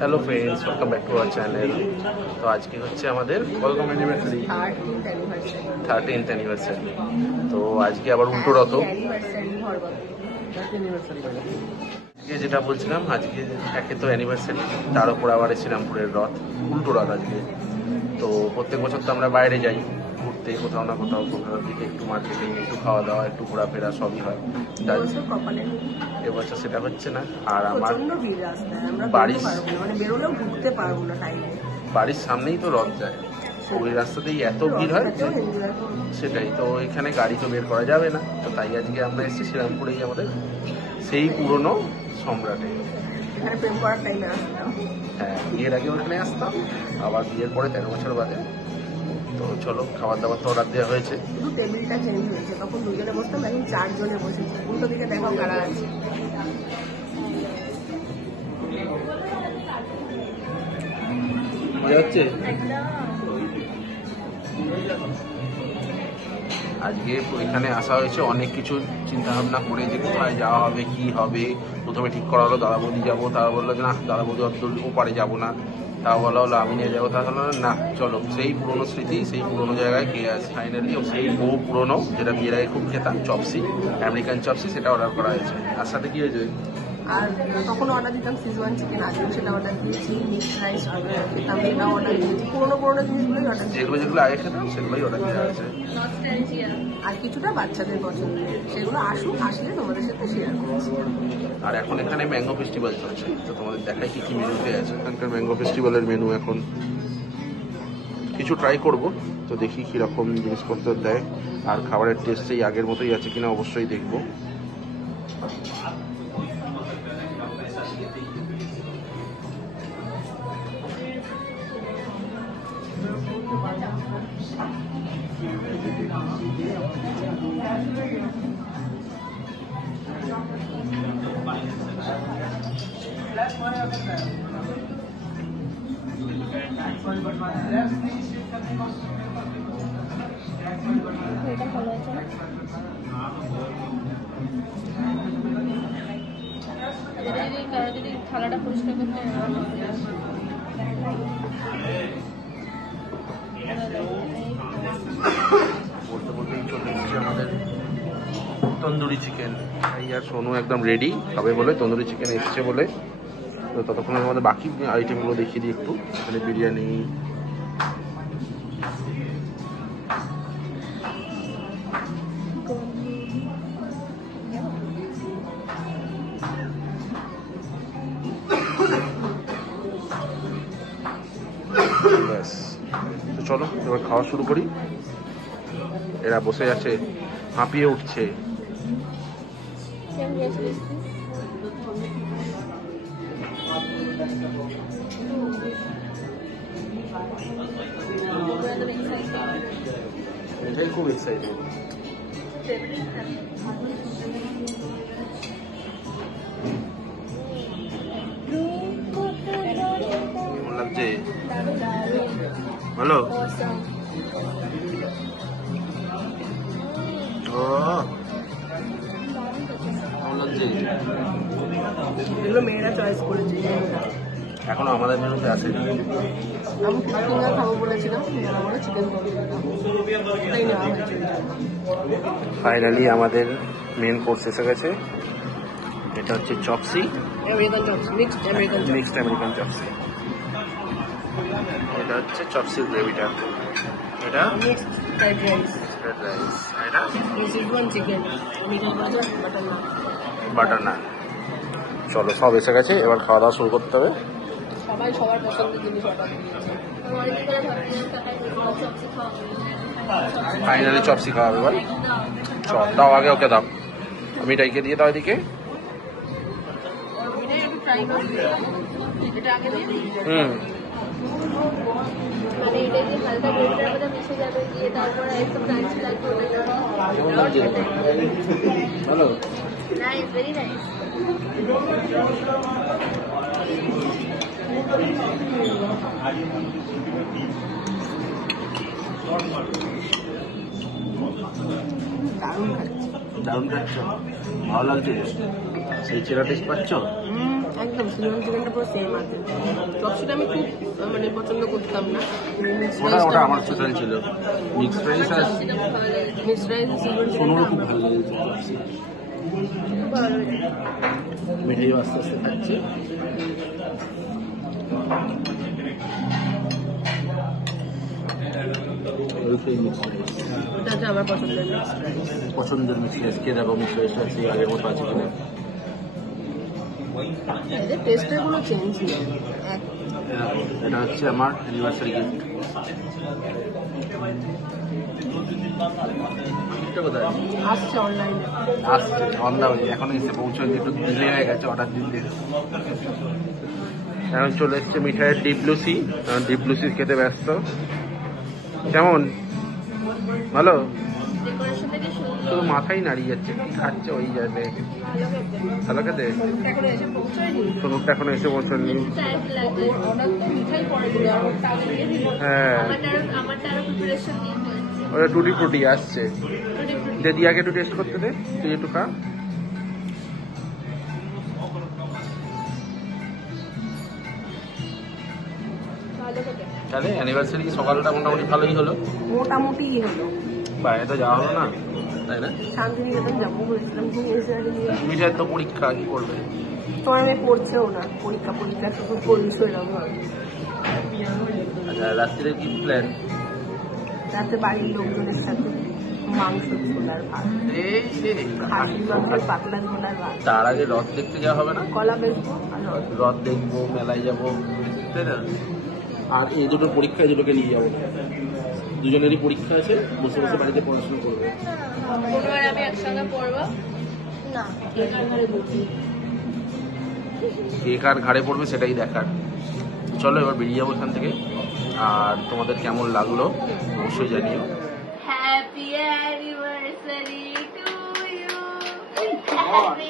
Hello friends, welcome back to our channel. তো আজকে হচ্ছে আমাদের কলকাম অ্যানিভার্সারি, 13th অ্যানিভার্সারি। তো আজকে আবার উল্টো রথ। আজকে যেটা বলছিলাম, আজকে একে তো অ্যানিভার্সারি, তার উপর আবার শ্রীরামপুরের রথ, উল্টো রথ আজকে। তো প্রত্যেক বছর তো আমরা বাইরে যাই ঘুরতে, কোথাও না কোথাও, কলকাতার দিকে একটু মার্কেটিং, একটু খাওয়া দাওয়া, একটু ঘোরাফেরা সবই হয়। এবছর সেটা হচ্ছে না। আর আমার বাড়ির সামনেই তো রথ যায়, ওই রাস্তাতেই এত ভিড় হয়। সেটাই তো, এখানে গাড়ি তো বের করা যাবে না, তো তাই আজকে আমরা এসেছি শ্রীরামপুরেই, আমাদের সেই পুরনো সম্রাটে। হ্যাঁ, বিয়ের আগে ওখানে আসতাম, আবার বিয়ের পরে 13 বছর বাদে। তো চলো, খাবার দাবার তো অর্ডার দেওয়া হয়েছে, শুধু টেবিলটা চেঞ্জ হয়েছে। তখন দুজনে বসতাম, এখন 4 জনে বসেছি। উল্টো দিকে দেখাও কারা আছে। মজা হচ্ছে। আজকে এখানে আসা হয়েছে অনেক কিছু চিন্তা ভাবনা করে, যে কোথায় যাওয়া হবে, কি হবে। প্রথমে ঠিক করা হলো দাদা বৌদি যাবো, তারা বললো যে না, দাদা বৌদি অত ওপারে যাবো না। তা বলা হলো আমি নিয়ে যাবো, তা হলো না, চলো সেই পুরোনো স্মৃতি, সেই পুরোনো জায়গায় গিয়ে আসি। ফাইনালি সেই বহু পুরোনো, যেটা বিয়ের আগে খুব খেতাম, চপসি, আমেরিকান চপসি, সেটা অর্ডার করা হয়েছে। আর সাথে কি হয়েছে, আর তখন অর্ডার দিতাম সিজওয়ান চিকেন, আজকেও সেটা অর্ডার দিয়েছি। মিক্সড রাইস খেতাম, সেটাও অর্ডার দিয়েছি। পুরোনো জিনিসগুলোই অর্ডার দিয়েছি, যেগুলো আগে খেতাম সেগুলোই অর্ডার দেওয়া হয়েছে। আর কিছুটা বাচ্চাদের পছন্দ, সেগুলো আসলে তোমাদের সাথে শেয়ার করছি। আর এখন এখানে ম্যাঙ্গো ফেস্টিভ্যাল চলছে, তো তোমাদের দেখাই কি কি মেনুতে আছে। এখানকার ম্যাঙ্গো ফেস্টিভ্যালের মেনু এখন কিছু ট্রাই করব, তো দেখি কীরকম জিনিসপত্র দেয়। আর খাবারের টেস্ট সেই আগের মতোই আছে কিনা অবশ্যই দেখবো। থালাটা পরিষ্কার করতে বলতে বলতেই চলে এসেছে আমাদের তন্দুরি চিকেন। এই আর সোনু একদম রেডি হবে বলে, তন্দুরি চিকেন এসছে বলে। তো ততক্ষণ আমাদের বাকি আইটেমগুলো দেখিয়ে দিই একটু। এখানে বিরিয়ানি, ব্যাস। তো চলো এবার খাওয়া শুরু করি। এরা বসে আছে, হাঁপিয়ে উঠছে। এটাই খুব এক্সাইটেড। কেমন লাগছে? ভালো। এগুলো মেয়েরা চয়েস করেছে, এখনো আমাদের মেনুতে আছে। আমি ফিঙ্গার খাবো বলেছিলাম, আমরা চিকেন তাই না। ফাইনালি আমাদের মেন কোর্স এসে গেছে। এটা হচ্ছে চপসি, মিক্সড আমেরিকান চপসি। এটা হচ্ছে চপসির গ্রেভিটা, এটা মিক্সড ফ্রাইড রাইস, এটা সিজওয়ান চিকেন, বাটার নান। চলো সব এসে গেছে, এবার খাওয়া দাওয়া শুরু করতে হবে। সবাই সবার পছন্দের জিনিস অর্ডার দিয়েছে। ফাইনালি চপসি খাওয়া হবে এবার। চল দাও আগে, ওকে দাও, আমি এটাইকে দিয়ে দাও এদিকে। ভালো, দারুণ খাচ্ছ, ভালো লাগছে, সেই চেরা টেস্ট পাচ্ছ? একদম সিজুয়ান চিকেনটা পুরো সেম আছে। চপসিটা আমি খুব মানে পছন্দ করতাম না, ওটা আমার স্পেশাল ছিল। মিক্সড রাইস আর মিক্সড রাইস সিজুয়ান সোনুরও চিকেনটা খুব ভালো লেগেছে চপসি। ভালো। মিঠাইও আস্তে আস্তে খাচ্ছে। ওটা হচ্ছে আমার পছন্দের মিক্সড রাইস। পছন্দের মিক্সড রাইস, কে দেখো মিক্সড রাইসটা আছে আগের মতো আছে কিনা। এদের টেস্টের কোনো চেঞ্জ নেই, এক। এটা হচ্ছে আমার অ্যানিভার্সারি গিফট। এটা কোথায় আসছে অনলাইনে। আসছে? অন দা ওয়ে, এখন এসে পৌঁছয়নি, একটু ডিলে হয়ে গেছে অর্ডার দিতে। এখন চলে এসছে মিঠাইয়ের ডিপ লুচি। ডিপ লুচি খেতে ব্যস্ত। কেমন? ভালো? শুধু মাথাই নাড়িয়ে যাচ্ছে, কি খাচ্ছে ওই যাবে। ভালো খেতে? সোনুরটা এখনো এসে পৌঁছয়নি। হ্যাঁ, ওটা টুটি ফুটি আসছে। দিদিয়াকে একটু টেস্ট করতে দে, তুই একটু খা। তাহলে অ্যানিভার্সারি সকালটা মোটামুটি ভালোই হলো। মোটামুটি হলো। বাইরে তো যাওয়া হলো না, তাই না? শান্তিনিকেতন যাবো বলেছিলাম, মিঠাইয়ের তো পরীক্ষা, কি করবে? তোমার মেয়ে পড়ছেও না, পরীক্ষা পরীক্ষা শুধু পড়ছো এরকম। আচ্ছা, রাত্রিরে কি প্ল্যান? রাতে বাড়ির লোকজনের সাথে মাংস ছোলার ভাত, খাসির মাংসের পাতলা ছোলার ভাত। তার আগে রথ দেখতে যাওয়া হবে না? কলা বেচবো আর রথ দেখবো, মেলায় যাবো, তাই না? আর এই দুটো পরীক্ষা, এই দুটোকে নিয়ে যাবো। দুজনেরই পরীক্ষা আছে, বসে বসে বাড়িতে পড়াশোনা করবো। আমি একসঙ্গে পড়বো না, কে কার ঘাড়ে পড়বে সেটাই দেখার। চলো এবার বেরিয়ে যাবো এখান থেকে। আর তোমাদের কেমন লাগলো অবশ্যই জানিও। Happy anniversary to you. Happy